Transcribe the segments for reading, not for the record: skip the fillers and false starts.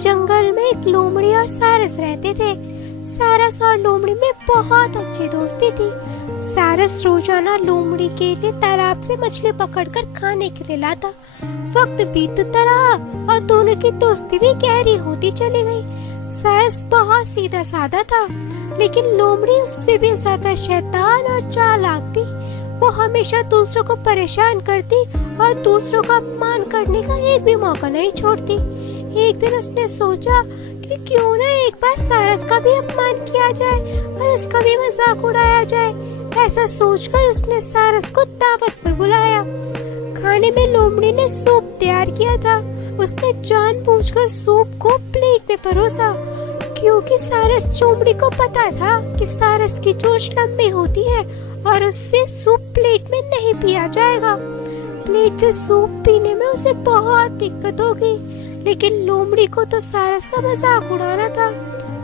जंगल में एक लोमड़ी और सारस रहते थे। सारस और लोमड़ी में बहुत अच्छी दोस्ती थी। सारस रोजाना लोमड़ी के लिए तालाब से मछली पकड़कर खाने के लिए लाता। वक्त बीतता रहा और दोनों की दोस्ती भी गहरी होती चली गई। सारस बहुत सीधा साधा था, लेकिन लोमड़ी उससे भी ज्यादा शैतान और चालाक थी। वो हमेशा दूसरों को परेशान करती और दूसरों का अपमान करने का एक भी मौका नहीं छोड़ती। एक दिन उसने सोचा कि क्यों न एक बार सारस का भी अपमान किया जाए और उसका भी मजाक उड़ाया जाए। ऐसा सोचकर उसने सारस को दावत पर बुलाया। खाने में लोमड़ी ने सूप तैयार किया था। उसने जानबूझकर सूप को प्लेट में परोसा, क्योंकि सारस लोमड़ी को पता था कि सारस की चोंच लंबी होती है और उससे सूप प्लेट में नहीं पिया जाएगा। प्लेट से सूप पीने में उसे बहुत दिक्कत होगी, लेकिन लोमड़ी को तो सारस का मजाक उड़ाना था,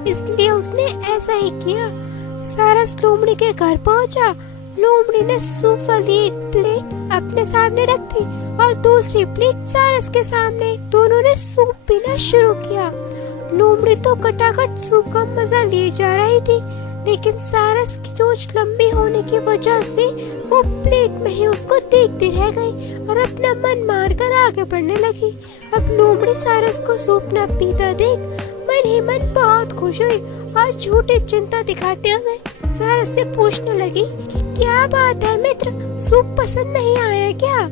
इसलिए उसने ऐसा ही किया। सारस लोमड़ी के घर पहुंचा। लोमड़ी ने सूप वाली एक प्लेट अपने सामने रख दी और दूसरी प्लेट सारस के सामने। दोनों ने सूप पीना शुरू किया। लोमड़ी तो कटाकट सूप का मजा लिए जा रही थी, लेकिन सारस की चोंच लंबी होने की वजह से वो प्लेट में ही उसको देखती रह गई और अपना मन मारकर आगे बढ़ने लगी। अब लोमड़ी सारस को सूप न पीता देख मन ही मन बहुत खुश हुई और झूठी चिंता दिखाते हुए सारस से पूछने लगी कि क्या बात है मित्र, सूप पसंद नहीं आया क्या?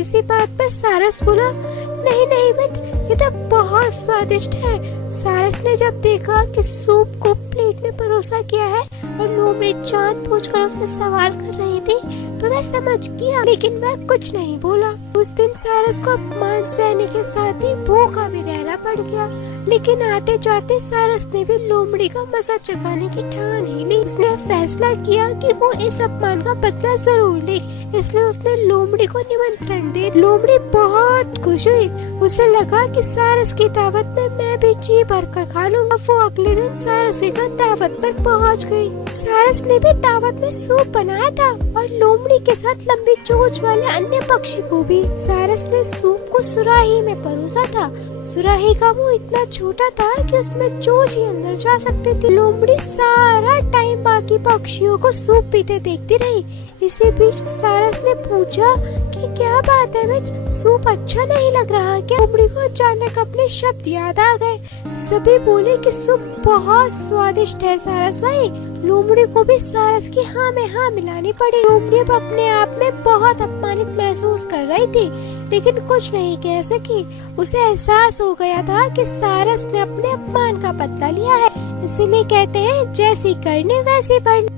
इसी बात पर सारस बोला, नहीं नहीं मित्र, ये तो बहुत स्वादिष्ट है। सारस ने जब देखा कि सूप को प्लेट में परोसा किया है और लोमड़ी जानबूझकर उससे सवाल कर रही थी, तो वह समझ गया, लेकिन वह कुछ नहीं बोला। उस दिन सारस को अपमान सहने के साथ ही भूखा भी रहना पड़ गया, लेकिन आते जाते सारस ने भी लोमड़ी का मजा चखाने की ठान ही ली। उसने फैसला किया कि वो इस अपमान का बदला जरूर ले, इसलिए उसने लोमड़ी को निमंत्रण दे। लोमड़ी बहुत खुश हुई। उसे लगा कि सारस की दावत में मैं भी जी भर कर खा लूंगा। वो अगले दिन सारस के घर दावत पर पहुंच गई। सारस ने भी दावत में सूप बनाया था और लोमड़ी के साथ लंबी चोंच वाले अन्य पक्षी को भी। सारस ने सूप को सुराही में परोसा था। सुराही का मुंह इतना छोटा था कि उसमें चोंच ही अंदर जा सकती थी। लोमड़ी सारा टाइम बाकी पक्षियों को सूप पीते देखती रही। इसी बीच सारस ने पूछा कि क्या बात है मित्र, सूप अच्छा नहीं लग रहा क्या? लोमड़ी को अचानक अपने शब्द याद आ गए। सभी बोले कि सूप बहुत स्वादिष्ट है सारस भाई। लोमड़ी को भी सारस की हाँ में हाँ मिलानी पड़ी। लोमड़ी अब अपने आप में बहुत अपमानित महसूस कर रही थी, लेकिन कुछ नहीं कह सकी। उसे एहसास हो गया था कि सारस ने अपने अपमान का बदला लिया है। इसीलिए कहते हैं जैसी करनी वैसी भरनी।